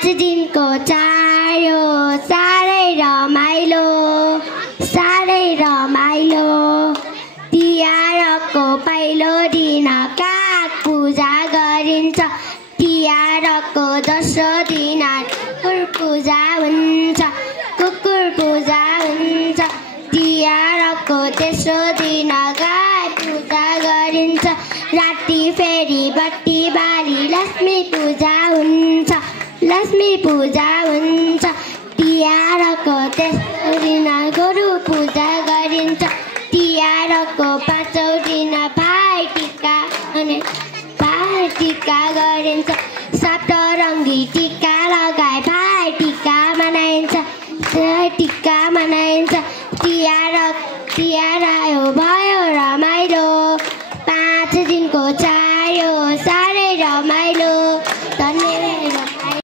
पाँच दिनको चाड हो साह्रै रमाइलो तिहारको पहिलो दिन काग पूजा गरिन्छ तिहारको दोस्रो दिन कुकुर पूजा हुन्छ तिहारको तेस्रो दिन गाई पूजा गरिन्छ राति फेरि बत्ती बाली लक्ष्मी पूजा हुन्छ तिहारको तेस्रो दिन गोरु पूजा गरिन्छ तिहारको पाँचौँ दिन भाइ टिका गरिन्छ सप्तरङ्गी टिका लगाए भाइ टिका मनाइन्छ तिहार आयो भयो रमाइलो 5 दिनको चाड हो साह्रै रमाइलो